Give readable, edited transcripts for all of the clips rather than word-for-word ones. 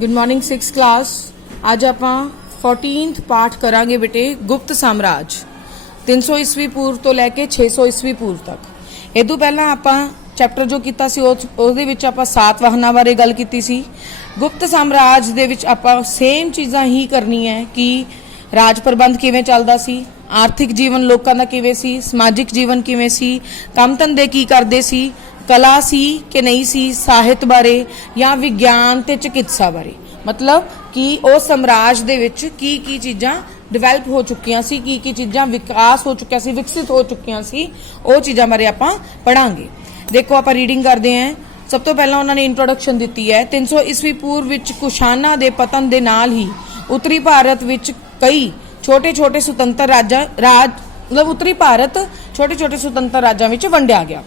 Good morning six class. आज आप 14th पाठ करांगे बेटे गुप्त साम्राज 300 ईस्वी पूर्व तो लैके 600 ईस्वी पूर्व तक। इदू पहला आप चैप्टर जो किया सी उसदे विच आपां सातवाहनां बारे गल कीती सी। गुप्त साम्राज दे विच आपां सेम चीज़ां ही करनी है कि राज प्रबंध किवें चलदा सी, आर्थिक जीवन लोकां दा किवें सी, समाजिक जीवन किवें सी, काम धंधे की करदे सी, कला सी कि नहीं सी, साहित्य बारे या विज्ञान ते चिकित्सा बारे, मतलब कि उस साम्राज दे विच की चीज़ां डिवेलप हो चुकियां सी, की चीज़ां विकास हो चुकिया सी, विकसित हो चुकियां सी, वो चीज़ां बारे आपां पढ़ांगे। देखो आप रीडिंग करते हैं। सब तो पहला उन्होंने इंट्रोडक्शन दी है। 300 ईस्वी पूर्व विच कुशाना दे पतन दे नाल ही उत्तरी भारत विच कई छोटे छोटे सुतंत्र राज मतलब उत्तरी भारत छोटे छोटे सुतंत्र राज्यां विच वंडिया गया।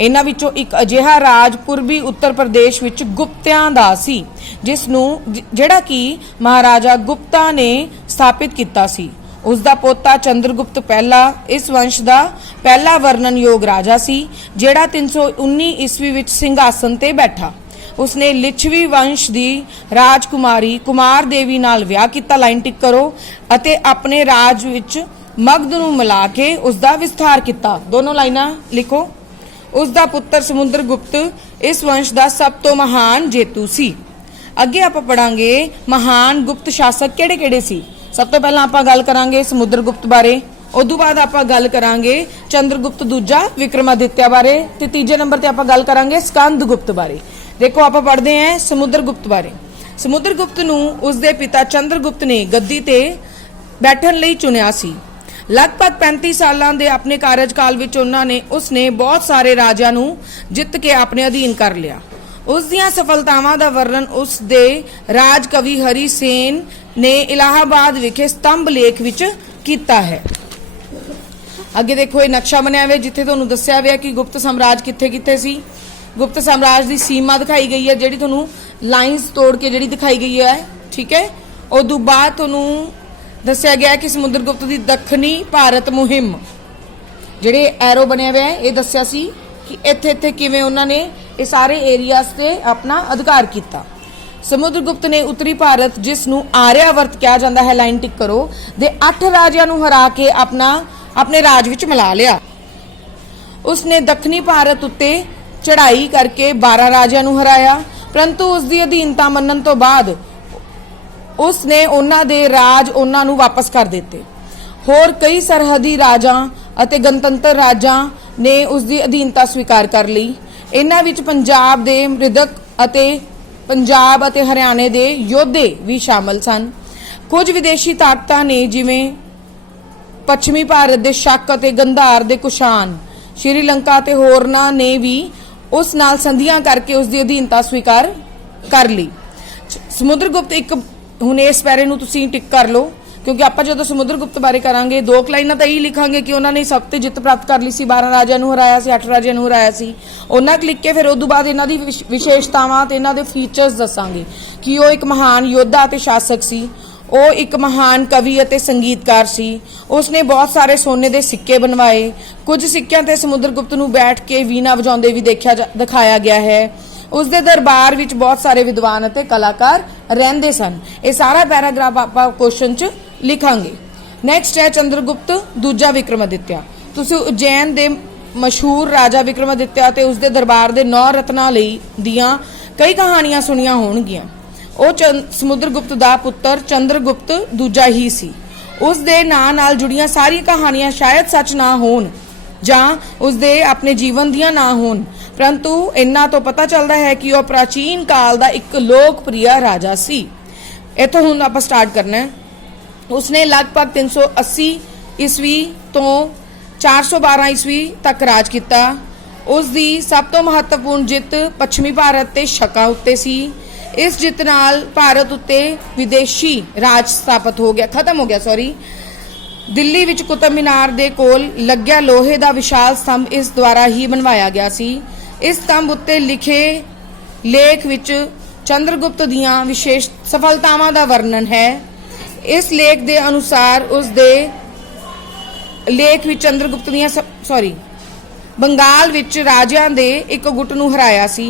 इन्हां विचों एक अजिहा राज पूर्वी उत्तर प्रदेश विच गुप्तियां दा सी, जिसनूं जिहड़ा कि महाराजा गुप्ता ने स्थापित किया सी। उसका पोता चंद्रगुप्त पहला इस वंश का पहला वर्णनयोग राजा सी, जिहड़ा 319 ईस्वी विच सिंघासन ते बैठा। उसने लिच्छवी वंश की राजकुमारी कुमार देवी नाल विआह किया, लाइन टिक करो, अते अपने राज विच मगध नूं मिला के उसका विस्तार किया। दोनों लाइनां लिखो। उसका पुत्र समुद्रगुप्त इस वंश का सब तो महान जेतू सी। अगे आप पढ़ांगे महान गुप्त शासक किहड़े किहड़े सी। सब तो पहला आप गल करांगे समुद्रगुप्त बारे, उदों बाद आप गल करांगे चंद्रगुप्त दूजा विक्रमादित्य बारे, ते तीजे नंबर ते आप गल करांगे स्कंदगुप्त बारे। देखो आप पढ़ते हैं समुद्रगुप्त बारे। समुद्रगुप्त नूं उसदे पिता चंद्रगुप्त ने गद्दी ते बैठण लई चुनिया सी। लगभग 35 सालां दे अपने कार्यकाल विच उसने बहुत सारे राजियां नूं जित के अपने अधीन कर लिया। उस दियां सफलतावां दा वर्णन उस दे राज कवि हरि सेन ने इलाहाबाद विखे स्तंभ लेख विच कीता है। अगे देखो ये नक्शा बनया हुआ जिथे तुहानूं दस्सिया हुआ कि गुप्त साम्राज कित्थे कित्थे सी। गुप्त साम्राज की सीमा दिखाई गई है, जिहड़ी तुहानूं लाइनस तोड़ के जिहड़ी दिखाई गई है, ठीक है। उदों बाद तुहानूं दस्सिया गया कि समुद्रगुप्त की दक्षिणी भारत मुहिम जिहड़े एरो बने हुए हैं ये दस्सिया सी कि इत्थे इत्थे किवें उन्होंने ये सारे एरियाज से अपना अधिकार किया। समुद्रगुप्त ने उत्तरी भारत जिसनूं आर्यावर्त कहा जाता है, लाइन टिक करो, दे 8 राजियां नूं हरा के अपने राज विच मिला लिया। उसने दक्षिणी भारत उत्ते चढ़ाई करके 12 राजियां नूं हराया, परंतु उसकी अधीनता मनन तो बाद उसने उन्हां दे राज उन्हां नूं वापस कर दिते। होर कई सरहदी राजां अते गणतंत्र राजां ने उसकी अधीनता स्वीकार कर ली। इन्हां विच पंजाब दे मृदक अते पंजाब अते हरियाणे दे योद्धे भी शामिल सन। कुछ विदेशी ताकतां ने जिवें पश्चिमी भारत दे शक अते गंधार दे कुशान, श्रीलंका ते होरनां ने भी उस नाल संधियां करके उसकी अधीनता स्वीकार कर ली। समुद्रगुप्त एक हुण इस पैरे नूं तुसीं टिक कर लो, क्योंकि आप जो समुद्रगुप्त बारे करांगे 2 लाइनां तां यही लिखांगे कि उन्होंने सब ते जित प्राप्त कर ली सी, 12 राजियां नूं हराया सी, 8 राजियां नूं हराया सी। उन्हां लिख के फिर उदों बाद इन्हां दी विशेषतावां ते इन्हां दे फीचर्स दसांगे कि वो एक महान योद्धा अते शासक सी, वो एक महान कवि अते संगीतकार सी। उसने बहुत सारे सोने के सिक्के बनवाए। कुछ सिक्कियां ते समुद्रगुप्त नूं बैठ के वीणा वजाउंदे भी दिखाया गया है। उसके दरबार विच बहुत सारे विद्वान अते कलाकार रहंदे सन। ये सारा पैराग्राफ आप क्वेश्चन च लिखांगे। नैक्सट है चंद्रगुप्त दूजा विक्रमादित्य। तुसीं उज्जैन दे मशहूर राजा विक्रमादित्य ते उसके दरबार दे 9 रत्नां लई दियां कई कहानियां सुनियां होणगियां। वो समुद्रगुप्त दा पुत्र चंद्रगुप्त दूजा ही सी। उस दे नां नाल जुड़ियां सारी कहानियां शायद सच ना होण जां उसदे अपने जीवन दियां ना होण, परंतु इन्ना तो पता चलता है कि वह प्राचीन काल का एक लोकप्रिय राजा सी। इत्थों हुण आपां स्टार्ट करना है। उसने लगभग 380 ईस्वी तो 412 ईस्वी तक राज किया। उसकी सब तो महत्वपूर्ण जित पश्चिमी भारत ते शका उत्ते सी। इस जित नाल भारत उत्ते विदेशी राज स्थापित हो गया, खत्म हो गया सॉरी। दिल्ली विच कुतुब मीनार दे कोल लग्या लोहे का विशाल स्तंभ इस द्वारा ही बनवाया गया सी। इस स्तंभ उत्ते लिखे लेख विच चंद्रगुप्त दियां विशेष सफलतावां दा वर्णन है। इस लेख दे अनुसार उस दे लेख विच चंद्रगुप्त दियां बंगाल विच राजियां दे एक गुट नूं हराया सी।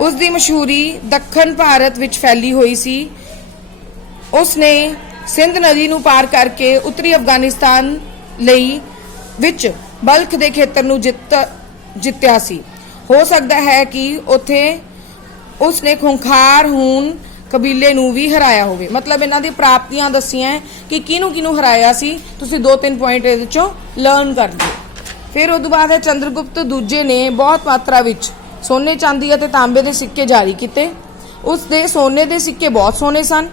ਉਸ ਦੀ ਮਸ਼ਹੂਰੀ ਦੱਖਣ ਭਾਰਤ ਵਿੱਚ ਫੈਲੀ ਹੋਈ ਸੀ। ਉਸ ਨੇ ਸਿੰਧ ਨਦੀ ਨੂੰ ਪਾਰ ਕਰਕੇ ਉੱਤਰੀ ਅਫਗਾਨਿਸਤਾਨ ਲਈ ਵਿੱਚ ਬਲਖ ਦੇ ਖੇਤਰ ਨੂੰ ਜਿੱਤਿਆ ਸੀ। ਹੋ ਸਕਦਾ ਹੈ ਕਿ ਉੱਥੇ ਉਸ ਨੇ ਖੁੰਖਾਰ ਹੂਨ ਕਬੀਲੇ ਨੂੰ ਵੀ ਹਰਾਇਆ ਹੋਵੇ। ਮਤਲਬ ਇਹਨਾਂ ਦੀ ਪ੍ਰਾਪਤੀਆਂ ਦੱਸੀਆਂ ਕਿ ਕਿਹਨੂੰ ਹਰਾਇਆ ਸੀ। ਤੁਸੀਂ 2-3 ਪੁਆਇੰਟ ਇਹਦੇ ਚੋਂ ਲਰਨ ਕਰ ਲਿਓ। ਫਿਰ ਉਸ ਤੋਂ ਬਾਅਦ ਹੈ ਚੰਦਰਗੁਪਤ ਦੂਜੇ ਨੇ ਬਹੁਤ ਮਾਤਰਾ ਵਿੱਚ ਸੋਨੇ ਚਾਂਦੀ ਅਤੇ ਤਾਂਬੇ ਦੇ ਸਿੱਕੇ ਜਾਰੀ ਕੀਤੇ। ਉਸ ਦੇ ਸੋਨੇ ਦੇ ਸਿੱਕੇ ਬਹੁਤ ਸੋਹਣੇ ਸਨ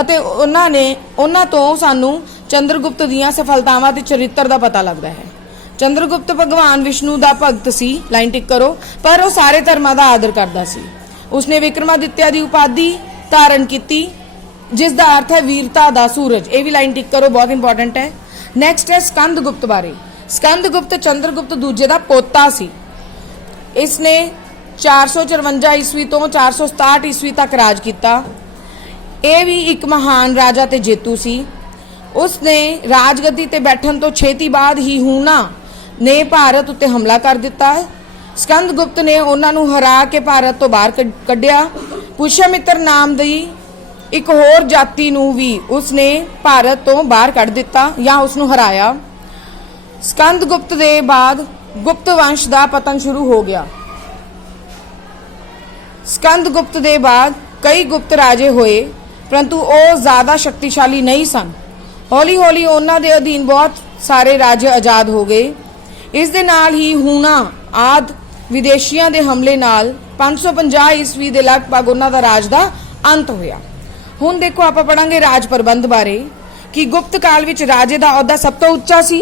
ਅਤੇ ਉਹਨਾਂ ਤੋਂ ਸਾਨੂੰ ਚੰਦਰਗੁਪਤ ਦੀਆਂ ਸਫਲਤਾਵਾਂ ਤੇ ਚਰਿੱਤਰ ਦਾ ਪਤਾ ਲੱਗਦਾ ਹੈ। ਚੰਦਰਗੁਪਤ ਭਗਵਾਨ ਵਿਸ਼ਨੂੰ ਦਾ ਭਗਤ ਸੀ, ਲਾਈਨ ਟਿਕ ਕਰੋ, ਪਰ ਉਹ ਸਾਰੇ ਧਰਮਾਂ ਦਾ ਆਦਰ ਕਰਦਾ ਸੀ। ਉਸਨੇ ਵਿਕਰਮਾਦਿੱਤਿਆ ਦੀ ਉਪਾਧੀ ਧਾਰਨ ਕੀਤੀ ਜਿਸ ਦਾ ਅਰਥ ਹੈ ਵੀਰਤਾ ਦਾ ਸੂਰਜ। ਇਹ ਵੀ ਲਾਈਨ ਟਿਕ ਕਰੋ, ਬਹੁਤ ਇੰਪੋਰਟੈਂਟ ਹੈ। ਨੈਕਸਟ ਹੈ ਸਕੰਦਗੁਪਤ ਬਾਰੇ। ਸਕੰਦਗੁਪਤ ਚੰਦਰਗੁਪਤ ਦੂਜੇ ਦਾ ਪੋਤਾ ਸੀ। ਇਸ ਨੇ 454 ਈਸਵੀ ਤੋਂ 467 ਈਸਵੀ ਤੱਕ ਰਾਜ ਕੀਤਾ। ਇਹ ਵੀ ਇੱਕ ਮਹਾਨ ਰਾਜਾ ਤੇ ਜੇਤੂ ਸੀ। ਉਸ ਨੇ ਰਾਜਗੱਦੀ ਤੇ ਬੈਠਣ ਤੋਂ ਛੇਤੀ ਬਾਅਦ ਹੀ ਹੂਣਾ ਨੇ ਭਾਰਤ ਉੱਤੇ ਹਮਲਾ ਕਰ ਦਿੱਤਾ। ਸਕੰਦਗੁਪਤ ਨੇ ਉਹਨਾਂ ਨੂੰ ਹਰਾ ਕੇ ਭਾਰਤ ਤੋਂ ਬਾਹਰ ਕੱਢਿਆ। ਪੁਸ਼ਯਮਿੱਤਰ ਨਾਮ ਦੀ ਇੱਕ ਹੋਰ ਜਾਤੀ ਨੂੰ ਵੀ ਉਸ ਨੇ ਭਾਰਤ ਤੋਂ ਬਾਹਰ ਕੱਢ ਦਿੱਤਾ ਜਾਂ ਉਸ ਨੂੰ ਹਰਾਇਆ। ਸਕੰਦਗੁਪਤ ਦੇ ਬਾਅਦ ਗੁਪਤ ਵੰਸ਼ ਦਾ ਪਤਨ ਸ਼ੁਰੂ ਹੋ ਗਿਆ। ਸਕੰਦਗੁਪਤ ਦੇ ਬਾਅਦ ਕਈ ਗੁਪਤ ਰਾਜੇ ਹੋਏ, ਪਰੰਤੂ ਉਹ ਜ਼ਿਆਦਾ ਸ਼ਕਤੀਸ਼ਾਲੀ ਨਹੀਂ ਸਨ। ਹੌਲੀ ਹੌਲੀ ਉਹਨਾਂ ਦੇ ਅਧੀਨ ਬਹੁਤ ਸਾਰੇ ਰਾਜ ਆਜ਼ਾਦ ਹੋ ਗਏ। ਇਸ ਦੇ ਨਾਲ ਹੀ ਹੂਣਾ ਆਦਿ ਵਿਦੇਸ਼ੀਆਂ ਦੇ ਹਮਲੇ ਨਾਲ 550 ਈਸਵੀ ਦੇ ਲਗਭਗ ਉਹਨਾਂ ਦਾ ਰਾਜ ਦਾ ਅੰਤ ਹੋਇਆ। ਹੁਣ ਦੇਖੋ ਆਪਾਂ ਪੜਾਂਗੇ ਰਾਜ ਪ੍ਰਬੰਧ ਬਾਰੇ ਕਿ ਗੁਪਤ ਕਾਲ ਵਿੱਚ ਰਾਜੇ ਦਾ ਅਹੁਦਾ ਸਭ ਤੋਂ ਉੱਚਾ ਸੀ।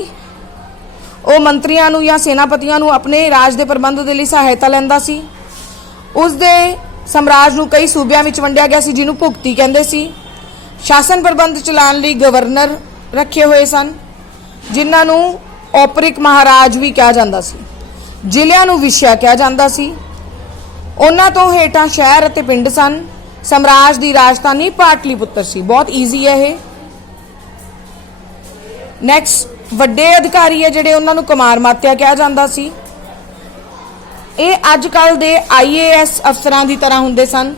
ਉਹ ਮੰਤਰੀਆਂ ਨੂੰ ਜਾਂ ਸੈਨਾਪਤੀਆਂ ਨੂੰ ਆਪਣੇ ਰਾਜ ਦੇ ਪ੍ਰਬੰਧ ਦੇ ਲਈ ਸਹਾਇਤਾ ਲੈਂਦਾ ਸੀ। ਉਸ ਦੇ ਸਮਰਾਜ ਨੂੰ ਕਈ ਸੂਬਿਆਂ ਵਿੱਚ ਵੰਡਿਆ ਗਿਆ ਸੀ ਜਿਹਨੂੰ ਭੁਗਤੀ ਕਹਿੰਦੇ ਸੀ। ਸ਼ਾਸਨ ਪ੍ਰਬੰਧ ਚਲਾਉਣ ਲਈ ਗਵਰਨਰ ਰੱਖੇ ਹੋਏ ਸਨ ਜਿਨ੍ਹਾਂ ਨੂੰ ਔਪਰਿਕ ਮਹਾਰਾਜ ਵੀ ਕਿਹਾ ਜਾਂਦਾ ਸੀ। ਜ਼ਿਲ੍ਹਿਆਂ ਨੂੰ ਵਿਸ਼ਾ ਕਿਹਾ ਜਾਂਦਾ ਸੀ। ਉਹਨਾਂ ਤੋਂ ਹੇਠਾਂ ਸ਼ਹਿਰ ਅਤੇ ਪਿੰਡ ਸਨ। ਸਮਰਾਜ ਦੀ ਰਾਜਧਾਨੀ ਪਾਟਲੀਪੁੱਤਰ ਸੀ। ਬਹੁਤ ਈਜ਼ੀ ਹੈ ਇਹ। ਨੈਕਸਟ ਵੱਡੇ ਅਧਿਕਾਰੀ ਹੈ ਜਿਹੜੇ ਉਹਨਾਂ ਨੂੰ ਕੁਮਾਰ ਮਾਤਿਆ ਕਿਹਾ ਜਾਂਦਾ ਸੀ। ਇਹ ਅੱਜ ਕੱਲ ਦੇ IAS ਅਫਸਰਾਂ ਦੀ ਤਰ੍ਹਾਂ ਹੁੰਦੇ ਸਨ।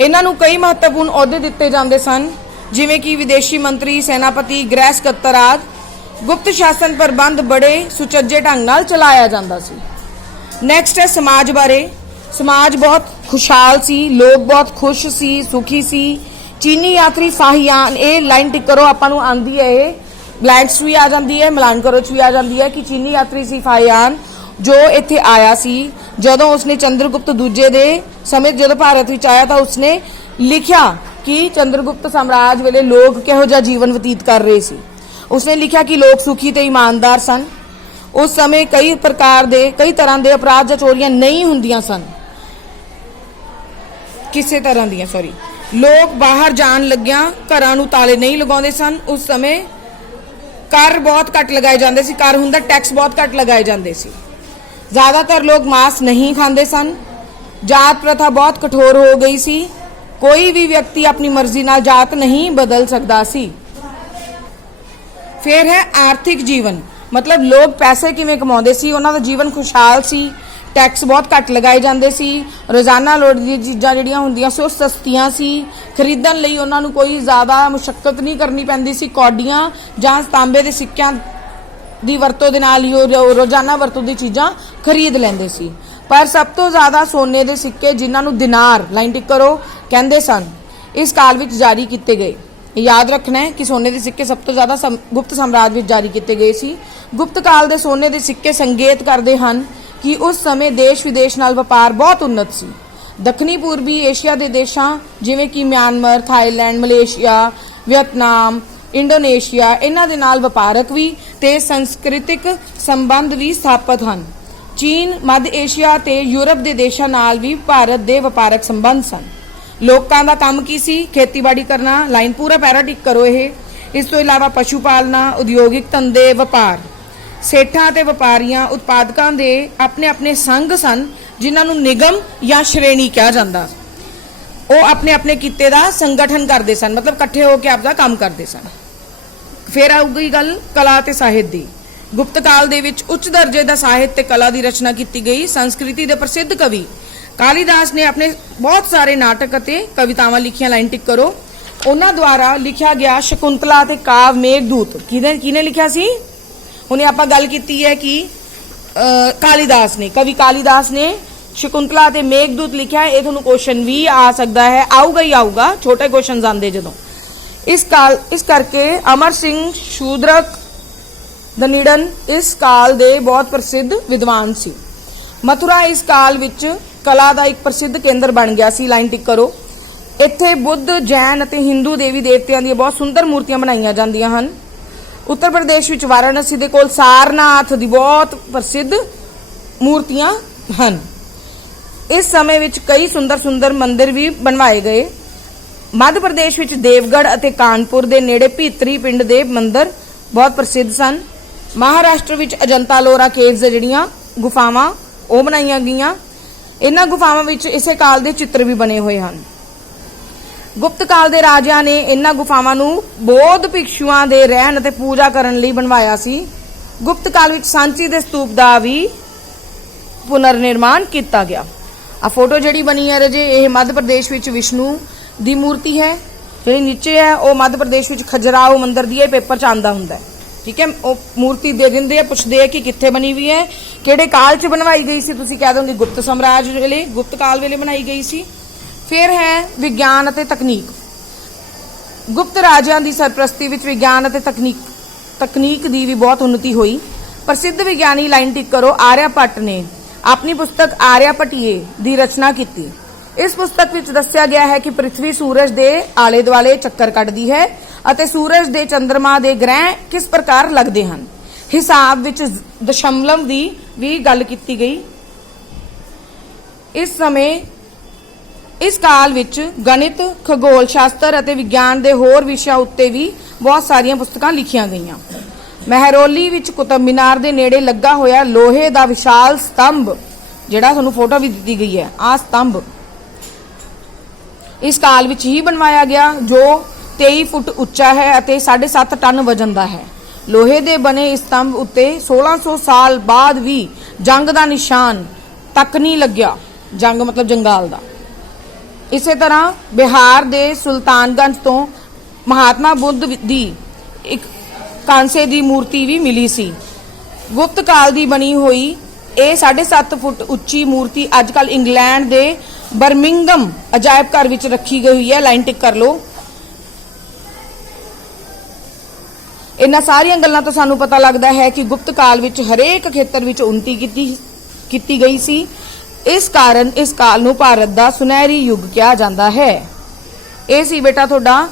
ਇਹਨਾਂ ਨੂੰ ਕਈ ਮਹੱਤਵਪੂਰਨ ਅਹੁਦੇ ਦਿੱਤੇ ਜਾਂਦੇ ਸਨ ਜਿਵੇਂ ਕਿ ਵਿਦੇਸ਼ੀ ਮੰਤਰੀ, ਸੈਨਾਪਤੀ, ਗ੍ਰਹਿ ਸਕੱਤਰ ਆਦਿ। ਗੁਪਤ ਸ਼ਾਸਨ ਪ੍ਰਬੰਧ ਬੜੇ ਸੁਚੱਜੇ ਢੰਗ ਨਾਲ ਚਲਾਇਆ ਜਾਂਦਾ ਸੀ। ਨੈਕਸਟ ਹੈ ਸਮਾਜ ਬਾਰੇ। ਸਮਾਜ ਬਹੁਤ ਖੁਸ਼ਹਾਲ ਸੀ, ਲੋਕ ਬਹੁਤ ਖੁਸ਼ ਸੀ, ਸੁਖੀ ਸੀ। ਚੀਨੀ ਯਾਤਰੀ ਫਾਹੀਆਨ, ਇਹ ਲਾਈਨ ਟਿਕ ਕਰੋ, ਆਪਾਂ ਨੂੰ ਆਂਦੀ ਹੈ, ਇਹ ਬਲੈਂਕਸ ਵੀ ਆ ਜਾਂਦੀ ਹੈ, ਮਿਲਾਨ ਕਰੋ ਚ ਵੀ ਆ ਜਾਂਦੀ ਹੈ ਕਿ ਚੀਨੀ ਯਾਤਰੀ ਸੀ ਫਾਹੀਆਨ ਜੋ ਇੱਥੇ ਆਇਆ ਸੀ ਜਦੋਂ ਉਸਨੇ ਚੰਦਰਗੁਪਤ ਦੂਜੇ ਦੇ ਸਮੇਂ ਜਦੋਂ ਭਾਰਤ ਵਿੱਚ ਆਇਆ ਤਾਂ ਉਸਨੇ ਲਿਖਿਆ ਕਿ ਚੰਦਰਗੁਪਤ ਸਾਮਰਾਜ ਵੇਲੇ ਲੋਕ ਕਿਹੋ ਜਿਹਾ ਜੀਵਨ ਬਤੀਤ ਕਰ ਰਹੇ ਸੀ। ਉਸਨੇ ਲਿਖਿਆ ਕਿ ਲੋਕ ਸੁਖੀ ਤੇ ਇਮਾਨਦਾਰ ਸਨ। ਉਸ ਸਮੇਂ ਕਈ ਤਰ੍ਹਾਂ ਦੇ ਅਪਰਾਧ ਜਾਂ ਚੋਰੀਆਂ ਨਹੀਂ ਹੁੰਦੀਆਂ ਸਨ, ਕਿਸੇ ਤਰ੍ਹਾਂ ਦੀਆਂ ਲੋਕ ਬਾਹਰ ਜਾਣ ਲੱਗਿਆਂ ਘਰਾਂ ਨੂੰ ਤਾਲੇ ਨਹੀਂ ਲਗਾਉਂਦੇ ਸਨ। ਉਸ ਸਮੇਂ ਕਰ ਬਹੁਤ ਘੱਟ ਲਗਾਏ ਜਾਂਦੇ ਸੀ। ਕਰ ਹੁੰਦਾ ਟੈਕਸ ਬਹੁਤ ਘੱਟ ਲਗਾਏ ਜਾਂਦੇ ਸੀ। ਜ਼ਿਆਦਾਤਰ ਲੋਕ ਮਾंस ਨਹੀਂ ਖਾਂਦੇ ਸਨ। ਜਾਤ ਪ੍ਰਥਾ ਬਹੁਤ ਕਠੋਰ ਹੋ ਗਈ ਸੀ। ਕੋਈ ਵੀ ਵਿਅਕਤੀ ਆਪਣੀ ਮਰਜ਼ੀ ਨਾਲ ਜਾਤ ਨਹੀਂ ਬਦਲ ਸਕਦਾ ਸੀ। ਫਿਰ ਹੈ ਆਰਥਿਕ ਜੀਵਨ, ਮਤਲਬ ਲੋਕ ਪੈਸੇ ਕਿਵੇਂ ਕਮਾਉਂਦੇ ਸੀ। ਉਹਨਾਂ ਦਾ ਜੀਵਨ ਖੁਸ਼ਹਾਲ ਸੀ। ਟੈਕਸ ਬਹੁਤ ਘੱਟ ਲਗਾਏ ਜਾਂਦੇ ਸੀ। ਰੋਜ਼ਾਨਾ ਲੋੜ ਦੀਆਂ ਚੀਜ਼ਾਂ ਜਿਹੜੀਆਂ ਹੁੰਦੀਆਂ ਸੀ ਉਹ ਸਸਤੀਆਂ ਸੀ। ਖਰੀਦਣ ਲਈ ਉਹਨਾਂ ਨੂੰ ਕੋਈ ਜ਼ਿਆਦਾ ਮੁਸ਼ੱਕਤ ਨਹੀਂ ਕਰਨੀ ਪੈਂਦੀ ਸੀ। ਕੌਡੀਆਂ ਜਾਂ ਤਾਂਬੇ ਦੇ ਸਿੱਕਿਆਂ ਦੀ ਵਰਤੋਂ ਦੇ ਨਾਲ ਹੀ ਉਹ ਰੋਜ਼ਾਨਾ ਵਰਤੋਂ ਦੀ ਚੀਜ਼ਾਂ ਖਰੀਦ ਲੈਂਦੇ ਸੀ। ਪਰ ਸਭ ਤੋਂ ਜ਼ਿਆਦਾ ਸੋਨੇ ਦੇ ਸਿੱਕੇ ਜਿਨ੍ਹਾਂ ਨੂੰ ਦਿਨਾਰ, ਲਾਈਨ ਟਿਕ ਕਰੋ, ਕਹਿੰਦੇ ਸਨ, ਇਸ ਕਾਲ ਵਿੱਚ ਜਾਰੀ ਕੀਤੇ ਗਏ। ਯਾਦ ਰੱਖਣਾ ਹੈ ਕਿ ਸੋਨੇ ਦੇ ਸਿੱਕੇ ਸਭ ਤੋਂ ਜ਼ਿਆਦਾ ਗੁਪਤ ਸਾਮਰਾਜ ਵਿੱਚ ਜਾਰੀ ਕੀਤੇ ਗਏ ਸੀ। ਗੁਪਤ ਕਾਲ ਦੇ ਸੋਨੇ ਦੇ ਸਿੱਕੇ ਸੰਕੇਤ ਕਰਦੇ ਹਨ ਕਿ ਉਸ ਸਮੇਂ ਦੇਸ਼ ਵਿਦੇਸ਼ ਨਾਲ ਵਪਾਰ ਬਹੁਤ ਉન્નਤ ਸੀ। ਦੱਖਣੀ ਪੂਰਬੀ ਏਸ਼ੀਆ ਦੇ ਦੇਸ਼ਾਂ ਜਿਵੇਂ ਕਿ Myanmar, Thailand, Malaysia, Vietnam, Indonesia, ਇਹਨਾਂ ਦੇ ਨਾਲ ਵਪਾਰਕ ਵੀ ਤੇ ਸੰਸਕ੍ਰਿਤਿਕ ਸੰਬੰਧ ਵੀ ਸਥਾਪਿਤ ਹਨ। ਚੀਨ, ਮੱਧ ਏਸ਼ੀਆ ਤੇ ਯੂਰਪ ਦੇ ਦੇਸ਼ਾਂ ਨਾਲ ਵੀ ਭਾਰਤ ਦੇ ਵਪਾਰਕ ਸੰਬੰਧ ਸਨ। ਲੋਕਾਂ ਦਾ ਕੰਮ ਕੀ ਸੀ? ਖੇਤੀਬਾੜੀ ਕਰਨਾ, ਲਾਈਨ ਪੂਰਾ ਪੈਰਾ ਟਿਕ ਕਰੋ ਇਹ। ਇਸ ਤੋਂ ਇਲਾਵਾ ਪਸ਼ੂ ਪਾਲਣਾ, ਉਦਯੋਗਿਕ ਧੰਦੇ, ਵਪਾਰ। ਸੇਠਾਂ ਤੇ ਵਪਾਰੀਆਂ ਉਤਪਾਦਕਾਂ ਦੇ ਆਪਣੇ ਆਪਣੇ ਸੰਘ ਸਨ ਜਿਨ੍ਹਾਂ ਨੂੰ ਨਿਗਮ ਜਾਂ ਸ਼੍ਰੇਣੀ ਕਿਹਾ ਜਾਂਦਾ। ਉਹ ਆਪਣੇ ਆਪਣੇ ਕਿੱਤੇ ਦਾ ਸੰਗਠਨ ਕਰਦੇ ਸਨ, ਮਤਲਬ ਇਕੱਠੇ ਹੋ ਕੇ ਆਪਦਾ ਕੰਮ ਕਰਦੇ ਸਨ। ਫਿਰ ਆਊਗੀ ਗੱਲ ਕਲਾ ਤੇ ਸਾਹਿਤ ਦੀ। ਗੁਪਤ ਕਾਲ ਦੇ ਵਿੱਚ ਉੱਚ ਦਰਜੇ ਦਾ ਸਾਹਿਤ ਤੇ ਕਲਾ ਦੀ ਰਚਨਾ ਕੀਤੀ ਗਈ। ਸੰਸਕ੍ਰਿਤੀ ਦੇ ਪ੍ਰਸਿੱਧ ਕਵੀ ਕਾਲੀਦਾਸ ਨੇ ਆਪਣੇ ਬਹੁਤ ਸਾਰੇ ਨਾਟਕ ਅਤੇ ਕਵਿਤਾਵਾਂ ਲਿਖੀਆਂ, ਲਾਈਨ ਟਿਕ ਕਰੋ। ਉਹਨਾਂ ਦੁਆਰਾ ਲਿਖਿਆ ਗਿਆ ਸ਼ਕੁੰਤਲਾ ਤੇ ਕਾਵ ਮੇਘਦੂਤ ਕਿਹਨੇ ਲਿਖਿਆ ਸੀ? ਹੁਣੇ ਆਪਾਂ ਗੱਲ ਕੀਤੀ ਹੈ ਕਿ ਕਾਲੀਦਾਸ ਨੇ, ਕਵੀ ਕਾਲੀਦਾਸ ਨੇ ਸ਼ਕੁੰਤਲਾ ਤੇ ਮੇਘਦੂਤ ਲਿਖਿਆ। ਇਹ ਤੁਹਾਨੂੰ ਕੁਐਸਚਨ ਵੀ ਆ ਸਕਦਾ ਹੈ, ਆਊਗਾ ਹੀ ਆਊਗਾ, ਛੋਟੇ ਕੁਐਸਚਨਸ ਆਉਂਦੇ ਜਦੋਂ। ਇਸ ਕਰਕੇ ਅਮਰ ਸਿੰਘ ਸ਼ੂਦਰਕ ਦਨਿੜਨ ਇਸ ਕਾਲ ਦੇ ਬਹੁਤ ਪ੍ਰਸਿੱਧ ਵਿਦਵਾਨ ਸੀ। ਮਥੁਰਾ ਇਸ ਕਾਲ ਵਿੱਚ ਕਲਾ ਦਾ ਇੱਕ ਪ੍ਰਸਿੱਧ ਕੇਂਦਰ ਬਣ ਗਿਆ ਸੀ, ਲਾਈਨ ਟਿਕ ਕਰੋ। ਇੱਥੇ ਬੁੱਧ, ਜੈਨ ਅਤੇ ਹਿੰਦੂ ਦੇਵੀ ਦੇਵਤਿਆਂ ਦੀਆਂ ਬਹੁਤ ਸੁੰਦਰ ਮੂਰਤੀਆਂ ਬਣਾਈਆਂ ਜਾਂਦੀਆਂ ਹਨ। ਉੱਤਰ ਪ੍ਰਦੇਸ਼ ਵਿੱਚ ਵਾਰਾਣਸੀ ਦੇ ਕੋਲ ਸਾਰਨਾਥ ਦੀ ਬਹੁਤ ਪ੍ਰਸਿੱਧ ਮੂਰਤੀਆਂ ਹਨ। ਇਸ ਸਮੇਂ ਵਿੱਚ ਕਈ ਸੁੰਦਰ ਮੰਦਿਰ ਵੀ ਬਣਵਾਏ ਗਏ। ਮੱਧ ਪ੍ਰਦੇਸ਼ ਵਿੱਚ ਦੇਵਗੜ੍ਹ ਅਤੇ ਕਾਨਪੁਰ ਦੇ ਨੇੜੇ ਭੀਤਰੀ ਪਿੰਡ ਦੇ ਮੰਦਿਰ ਬਹੁਤ ਪ੍ਰਸਿੱਧ ਸਨ। ਮਹਾਰਾਸ਼ਟਰ ਵਿੱਚ ਅਜੰਤਾ ਲੋਰਾ ਕੇਵਸ ਜਿਹੜੀਆਂ ਗੁਫਾਵਾਂ ਉਹ ਬਣਾਈਆਂ ਗਈਆਂ। ਇਹਨਾਂ ਗੁਫਾਵਾਂ ਵਿੱਚ ਇਸੇ ਕਾਲ ਦੇ ਚਿੱਤਰ ਵੀ ਬਣੇ ਹੋਏ ਹਨ। ਗੁਪਤ ਕਾਲ ਦੇ ਰਾਜਿਆਂ ਨੇ ਇਹਨਾਂ ਗੁਫਾਵਾਂ ਨੂੰ ਬੌਧ ਭਿਕਸ਼ੂਆਂ ਦੇ ਰਹਿਣ ਅਤੇ ਪੂਜਾ ਕਰਨ ਲਈ ਬਣਵਾਇਆ ਸੀ। ਗੁਪਤ ਕਾਲ ਵਿੱਚ ਸਾਂਚੀ ਦੇ ਸਤੂਪ ਦਾ ਵੀ ਪੁਨਰ ਨਿਰਮਾਣ ਕੀਤਾ ਗਿਆ। ਆ ਫੋਟੋ ਜਿਹੜੀ ਬਣੀ ਹੈ ਰਜੇ, ਇਹ ਮੱਧ ਪ੍ਰਦੇਸ਼ ਵਿੱਚ ਵਿਸ਼ਨੂੰ ਦੀ ਮੂਰਤੀ ਹੈ। ਜਿਹੜੀ ਨੀਚੇ ਹੈ ਉਹ ਮੱਧ ਪ੍ਰਦੇਸ਼ ਵਿੱਚ ਖਜਰਾਓ ਮੰਦਿਰ ਦੀ ਇਹ ਪੇਪਰ ਚ ਆਂਦਾ ਹੁੰਦਾ ਹੈ, ਠੀਕ ਹੈ। ਉਹ ਮੂਰਤੀ ਦੇ ਦਿੰਦੇ ਆ, ਪੁੱਛਦੇ ਆ ਕਿ ਕਿੱਥੇ ਬਣੀ ਹੋਈ ਹੈ, ਕਿਹੜੇ ਕਾਲ ਚ ਬਣਵਾਈ ਗਈ ਸੀ। ਤੁਸੀਂ ਕਹਿ ਦੋਗੇ ਗੁਪਤ ਸਾਮਰਾਜ ਵੇਲੇ, ਗੁਪਤ ਕਾਲ ਵੇਲੇ ਬਣਾਈ ਗਈ ਸੀ। ਫਿਰ ਹੈ ਵਿਗਿਆਨ ਅਤੇ ਤਕਨੀਕ। ਗੁਪਤ ਰਾਜਿਆਂ ਦੀ ਸਰਪ੍ਰਸਤੀ ਵਿੱਚ ਵਿਗਿਆਨ ਅਤੇ ਤਕਨੀਕ ਦੀ ਵੀ ਬਹੁਤ ਉન્નਤੀ ਹੋਈ। ਪ੍ਰਸਿੱਧ ਵਿਗਿਆਨੀ, ਲਾਈਨ ਟਿਕ ਕਰੋ, ਆਰਿਆ ਭੱਟ ਨੇ ਆਪਣੀ ਪੁਸਤਕ ਆਰਿਆ ਭੱਟੀਏ ਦੀ ਰਚਨਾ ਕੀਤੀ। ਇਸ ਪੁਸਤਕ ਵਿੱਚ ਦੱਸਿਆ ਗਿਆ ਹੈ ਕਿ ਪ੍ਰਿਥਵੀ ਸੂਰਜ ਦੇ ਆਲੇ ਦੁਆਲੇ ਚੱਕਰ ਕੱਟਦੀ ਹੈ ਅਤੇ ਸੂਰਜ ਦੇ ਚੰਦਰਮਾ ਦੇ ਗ੍ਰਹਿ ਕਿਸ ਪ੍ਰਕਾਰ ਲੱਗਦੇ ਹਨ। ਹਿਸਾਬ ਵਿੱਚ ਦਸ਼ਮਲਵ ਦੀ ਵੀ ਗੱਲ ਕੀਤੀ ਗਈ। ਇਸ ਕਾਲ ਵਿੱਚ ਗਣਿਤ, ਖਗੋਲ ਸ਼ਾਸਤਰ ਅਤੇ ਵਿਗਿਆਨ ਦੇ ਹੋਰ ਵਿਸ਼ਿਆਂ ਉੱਤੇ ਵੀ ਬਹੁਤ ਸਾਰੀਆਂ ਪੁਸਤਕਾਂ ਲਿਖੀਆਂ ਗਈਆਂ। ਮਹਿਰੌਲੀ ਵਿੱਚ ਕੁਤਬ ਮੀਨਾਰ ਦੇ ਨੇੜੇ ਲੱਗਾ ਹੋਇਆ ਲੋਹੇ ਦਾ ਵਿਸ਼ਾਲ ਸਤੰਭ, ਜਿਹੜਾ ਤੁਹਾਨੂੰ ਫੋਟੋ ਵੀ ਦਿੱਤੀ ਗਈ ਹੈ, ਆਹ ਸਤੰਭ ਇਸ ਕਾਲ ਵਿੱਚ ਹੀ ਬਣਵਾਇਆ ਗਿਆ, ਜੋ 23 ਫੁੱਟ ਉੱਚਾ ਹੈ ਅਤੇ 7.5 ਟਨ ਵਜ਼ਨ ਦਾ ਹੈ। ਲੋਹੇ ਦੇ ਬਣੇ ਇਸ ਸਤੰਭ ਉੱਤੇ 1600 ਸਾਲ ਬਾਅਦ ਵੀ ਜੰਗ ਦਾ ਨਿਸ਼ਾਨ ਤੱਕ ਨਹੀਂ ਲੱਗਿਆ। ਜੰਗ ਮਤਲਬ ਜੰਗਾਲ ਦਾ। ਇਸੇ ਤਰ੍ਹਾਂ ਬਿਹਾਰ ਦੇ ਸੁਲਤਾਨਗੰਜ ਤੋਂ ਮਹਾਤਮਾ ਬੁੱਧ ਦੀ ਇੱਕ ਕਾਂਸੇ ਦੀ ਮੂਰਤੀ ਵੀ ਮਿਲੀ ਸੀ। ਗੁਪਤ ਕਾਲ ਦੀ ਬਣੀ ਹੋਈ ਇਹ 7.5 ਫੁੱਟ ਉੱਚੀ ਮੂਰਤੀ ਅੱਜ ਕੱਲ ਇੰਗਲੈਂਡ ਦੇ ਬਰਮਿੰਗਮ ਅਜਾਇਬ ਘਰ ਵਿੱਚ ਰੱਖੀ ਗਈ ਹੋਈ ਹੈ, ਲਾਈਨ ਟਿਕ ਕਰ ਲਓ। ਇਹਨਾਂ ਸਾਰੀਆਂ ਗੱਲਾਂ ਤੋਂ ਸਾਨੂੰ ਪਤਾ ਲੱਗਦਾ ਹੈ ਕਿ ਗੁਪਤ ਕਾਲ ਵਿੱਚ ਹਰੇਕ ਖੇਤਰ ਵਿੱਚ ਉન્નਤੀ ਕੀਤੀ ਗਈ ਸੀ। ਇਸ ਕਾਰਨ ਇਸ ਕਾਲ ਨੂੰ ਭਾਰਤ ਦਾ ਸੁਨਹਿਰੀ ਯੁੱਗ ਕਿਹਾ ਜਾਂਦਾ ਹੈ। ਇਹ ਸੀ ਬੇਟਾ ਤੁਹਾਡਾ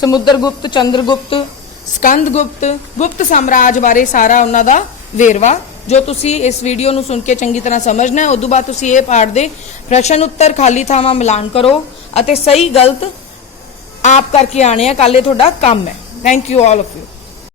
ਸਮੁੰਦਰਗੁਪਤ, ਚੰਦਰਗੁਪਤ, ਸਕੰਦਗੁਪਤ, ਗੁਪਤ ਸਾਮਰਾਜ ਬਾਰੇ ਸਾਰਾ ਉਹਨਾਂ ਦਾ ਵੇਰਵਾ, ਜੋ ਤੁਸੀਂ ਇਸ ਵੀਡੀਓ ਨੂੰ ਸੁਣ ਕੇ ਚੰਗੀ ਤਰ੍ਹਾਂ ਸਮਝਣਾ ਹੈ। ਉਦੋਂ ਬਾਅਦ ਤੁਸੀਂ ਇਹ ਪਾਠ ਦੇ ਪ੍ਰਸ਼ਨ ਉੱਤਰ, ਖਾਲੀ ਥਾਵਾਂ ਮਿਲਾਨ ਕਰੋ ਅਤੇ ਸਹੀ ਗਲਤ ਆਪ ਕਰਕੇ ਆਣੇ ਆ। ਕੱਲ ਇਹ ਤੁਹਾਡਾ ਕੰਮ ਹੈ। Thank you all of you.